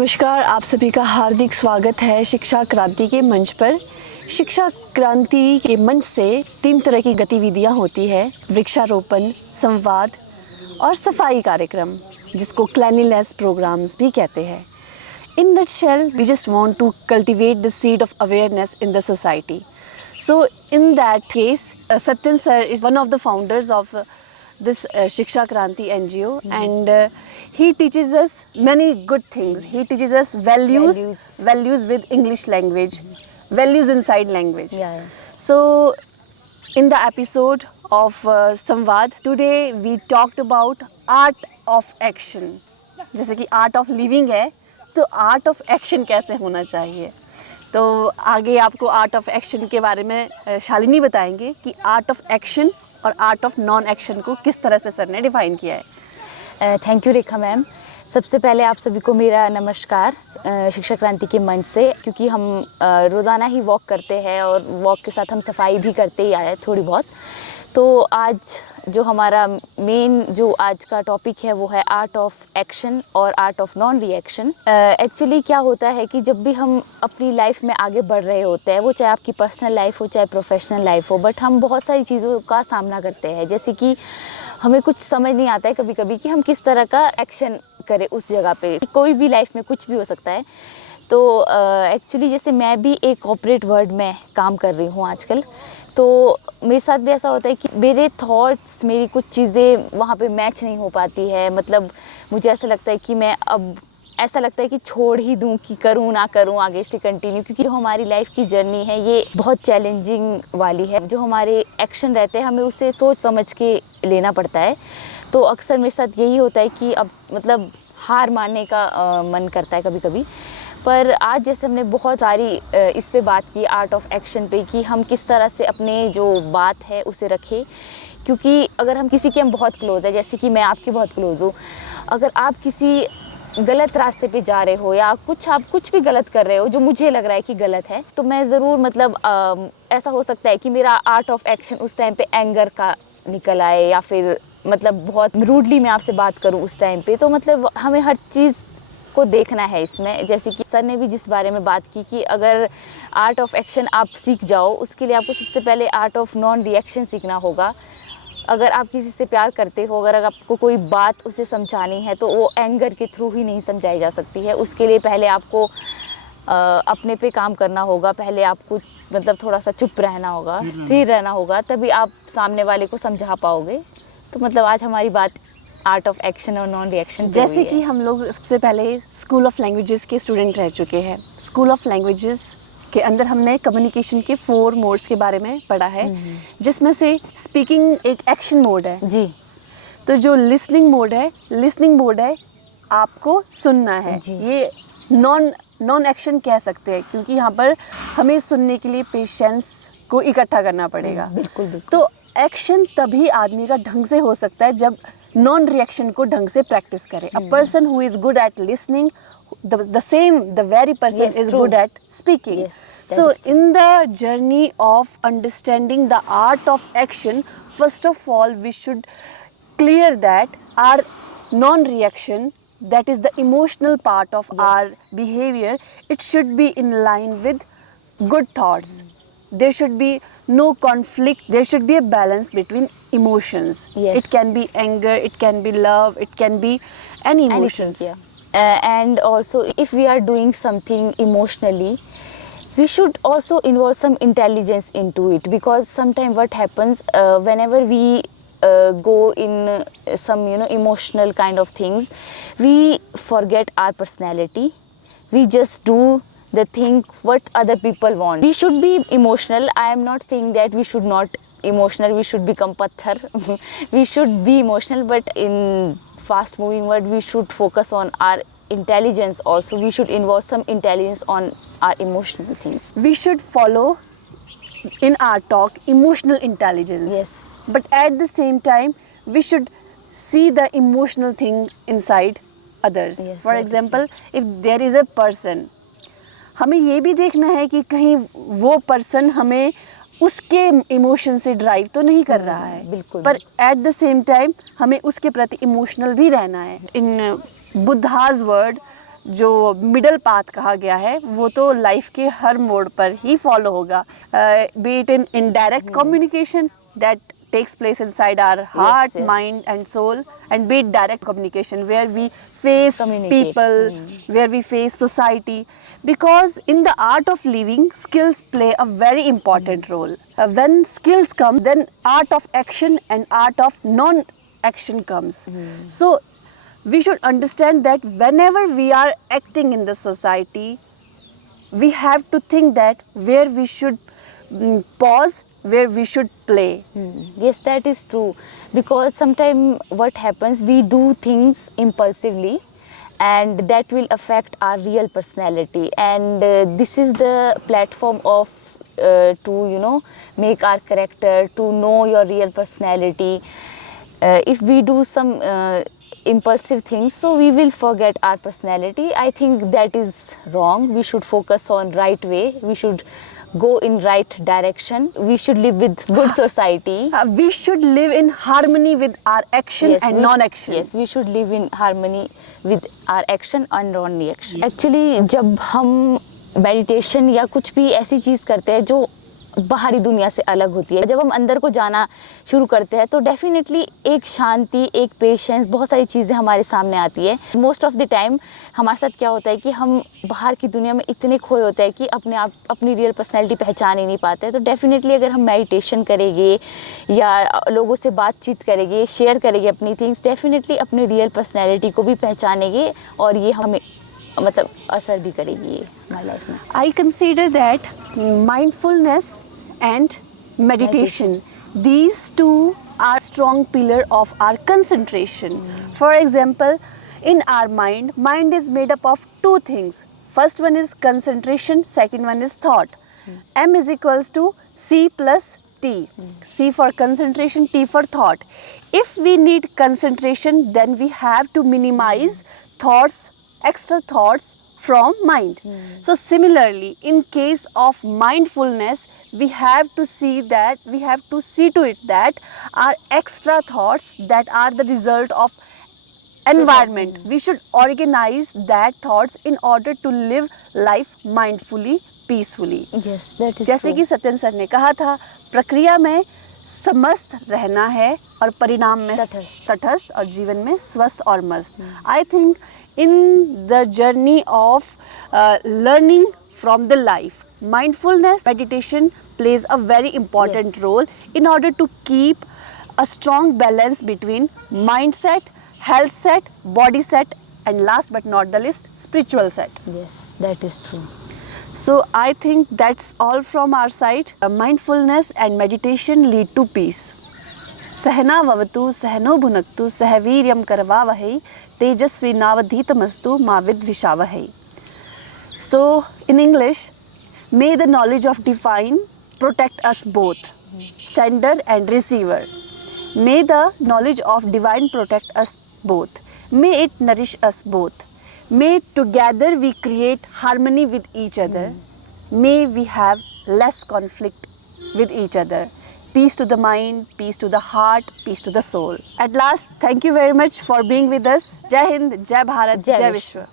नमस्कार, आप सभी का हार्दिक स्वागत है शिक्षा क्रांति के मंच पर। शिक्षा क्रांति के मंच से 3 तरह की गतिविधियां होती है: वृक्षारोपण, संवाद और सफाई कार्यक्रम, जिसको क्लीनलीनेस प्रोग्राम्स भी कहते हैं। In nutshell, we just want to cultivate the seed of awareness in the society. So in that case, Satyan sir is one of the founders of this Shiksha Kranti NGO, and he teaches us many good things. He teaches us values with English language, values inside language. Yeah. So in the episode of Samvad, today we talked about art of action. जैसे कि art of living है, तो art of action कैसे होना चाहिए। तो आगे आपको आर्ट ऑफ एक्शन के बारे में शालिनी बताएंगे कि आर्ट ऑफ एक्शन और आर्ट ऑफ नॉन एक्शन को किस तरह से सर ने डिफाइन किया है। थैंक यू रेखा मैम। सबसे पहले आप सभी को मेरा नमस्कार शिक्षा क्रांति के मंच से, क्योंकि हम रोज़ाना ही वॉक करते हैं और वॉक के साथ हम सफाई भी करते ही आए थोड़ी बहुत। तो आज जो हमारा मेन जो आज का टॉपिक है वो है आर्ट ऑफ एक्शन और art of non reaction. Actually क्या होता है कि जब भी हम अपनी लाइफ में आगे बढ़ रहे होते हैं, वो चाहे आपकी पर्सनल लाइफ हो चाहे प्रोफेशनल लाइफ हो, बट हम बहुत सारी चीज़ों का सामना करते हैं। जैसे कि हमें कुछ समझ नहीं आता है कभी कभी कि हम किस तरह का एक्शन करें उस जगह पे। कोई भी लाइफ में कुछ भी हो सकता है। तो एक्चुअली जैसे मैं भी एक कॉर्पोरेट वर्ल्ड में काम कर रही हूँ आजकल, तो मेरे साथ भी ऐसा होता है कि मेरे थॉट्स, मेरी कुछ चीज़ें वहाँ पे मैच नहीं हो पाती है। मतलब मुझे ऐसा लगता है कि मैं अब ऐसा लगता है कि छोड़ ही दूँ, कि करूँ ना करूँ आगे से कंटिन्यू, क्योंकि जो हमारी लाइफ की जर्नी है ये बहुत चैलेंजिंग वाली है। जो हमारे एक्शन रहते हैं हमें उसे सोच समझ के लेना पड़ता है। तो अक्सर मेरे साथ यही होता है कि अब मतलब हार मानने का मन करता है कभी कभी। पर आज जैसे हमने बहुत सारी इस पे बात की आर्ट ऑफ एक्शन पे, कि हम किस तरह से अपने जो बात है उसे रखें। क्योंकि अगर हम किसी के हम बहुत क्लोज़ है, जैसे कि मैं आपकी बहुत क्लोज़ हूँ, अगर आप किसी गलत रास्ते पे जा रहे हो या आप कुछ भी गलत कर रहे हो जो मुझे लग रहा है कि गलत है, तो मैं ज़रूर मतलब ऐसा हो सकता है कि मेरा आर्ट ऑफ एक्शन उस टाइम पे एंगर का निकल आए, या फिर मतलब बहुत रूडली मैं आपसे बात करूँ उस टाइम पे। तो मतलब हमें हर चीज़ को देखना है इसमें। जैसे कि सर ने भी जिस बारे में बात की कि अगर आर्ट ऑफ एक्शन आप सीख जाओ, उसके लिए आपको सबसे पहले आर्ट ऑफ नॉन रिएक्शन सीखना होगा। अगर आप किसी से प्यार करते हो, अगर आपको कोई बात उसे समझानी है, तो वो एंगर के थ्रू ही नहीं समझाई जा सकती है। उसके लिए पहले आपको अपने पे काम करना होगा। पहले आपको मतलब थोड़ा सा चुप रहना होगा, स्थिर रहना होगा, तभी आप सामने वाले को समझा पाओगे। तो मतलब आज हमारी बात आर्ट ऑफ एक्शन और नॉन रिएक्शन। जैसे कि हम लोग सबसे पहले स्कूल ऑफ लैंग्वेजेस के स्टूडेंट रह चुके हैं। स्कूल ऑफ लैंग्वेजेस के अंदर हमने कम्युनिकेशन के 4 मोड्स के बारे में पढ़ा है, जिसमें से स्पीकिंग एक एक्शन मोड है जी। तो जो लिसनिंग मोड है आपको सुनना है। ये नॉन एक्शन कह सकते हैं, क्योंकि यहाँ पर हमें सुनने के लिए पेशेंस को इकट्ठा करना पड़ेगा। बिल्कुल। तो एक्शन तभी आदमी का ढंग से हो सकता है जब नॉन रिएक्शन को ढंग से प्रैक्टिस करे। A person who is good at listening, the very person is good at speaking. So in the journey of understanding the art of action, first of all we should clear that our non-reaction, that is the emotional part of our behavior, it should be in line with good thoughts. There should be no conflict. There should be a balance between emotions. It can be anger, it can be love, it can be any emotions. And also, if we are doing something emotionally, we should also involve some intelligence into it, because sometimes what happens whenever we go in some emotional kind of things, we forget our personality. We just do the thing what other people want. We should be emotional. I am not saying that we should not emotional, we should become pathar. We should be emotional, but in fast moving world we should focus on our intelligence also. We should involve some intelligence on our emotional things. We should follow in our talk emotional intelligence. But at the same time we should see the emotional thing inside others. For example, if there is a person, हमें ये भी देखना है कि कहीं वो पर्सन हमें उसके इमोशन से ड्राइव तो नहीं कर रहा है। बिल्कुल। पर एट द सेम टाइम हमें उसके प्रति इमोशनल भी रहना है। इन बुद्धाज वर्ड जो मिडल पाथ कहा गया है वो तो लाइफ के हर मोड पर ही फॉलो होगा, B it in indirect communication that takes place inside our heart, yes. mind and soul, and be it direct communication where we face Communicate. people, where we face society, because in the art of living skills play a very important role. When skills come, then art of action and art of non action comes. So we should understand that whenever we are acting in the society, we have to think that where we should pause, where we should play. Yes, that is true. Because sometimes what happens, we do things impulsively, and that will affect our real personality. And this is the platform of to make our character, to know your real personality. If we do some impulsive things, so we will forget our personality. I think that is wrong. We should focus on right way. We should go in right direction. We should live with good society. We should live in harmony with our action and non-action. Yes, we should live in harmony with our action and non-action. Actually, जब हम meditation या कुछ भी ऐसी चीज़ करते हैं जो बाहरी दुनिया से अलग होती है, जब हम अंदर को जाना शुरू करते हैं तो डेफिनेटली एक शांति, एक पेशेंस, बहुत सारी चीज़ें हमारे सामने आती है. मोस्ट ऑफ द टाइम हमारे साथ क्या होता है कि हम बाहर की दुनिया में इतने खोए होते हैं कि अपने आप अपनी रियल पर्सनैलिटी पहचान ही नहीं पाते. तो डेफिनेटली अगर हम मेडिटेशन करेंगे या लोगों से बातचीत करेंगे, शेयर करेंगे अपनी थिंग्स, डेफिनेटली अपनी रियल पर्सनैलिटी को भी पहचानेंगे और ये हमें मतलब असर भी करेगी हमारी लाइफ में. I consider that mindfulness and meditation, these two are strong pillar of our concentration. For example, in our mind is made up of two things. First one is concentration, second one is thought. M is equals to C plus T. C for concentration, T for thought. If we need concentration, then we have to minimize thoughts, extra thoughts from mind. So similarly, in case of mindfulness, we have to see to it that our extra thoughts that are the result of environment, we should organize that thoughts in order to live life mindfully, peacefully. Yes, that is जैसे true. कि सत्यन सर ने कहा था, प्रक्रिया में समस्त रहना है और परिणाम में तटस्थ और जीवन में स्वस्थ और मस्त. I think in the journey of learning from the life, mindfulness meditation plays a very important role in order to keep a strong balance between mindset, health set, body set, and last but not the least, spiritual set. Yes, that is true. So I think that's all from our side. Mindfulness and meditation lead to peace. सहना ववतु सहनो भुनक्तु सहवीर्यम करवावहै तेजस्वी नावधीतमस्तु मा विद्विषावहै. So in English, may the knowledge of divine protect us both, sender and receiver. May the knowledge of divine protect us both. May it nourish us both. May together we create harmony with each other. May we have less conflict with each other. Peace to the mind, peace to the heart, peace to the soul. At last, thank you very much for being with us. Jai Hind, Jai Bharat, Jai Vishwa.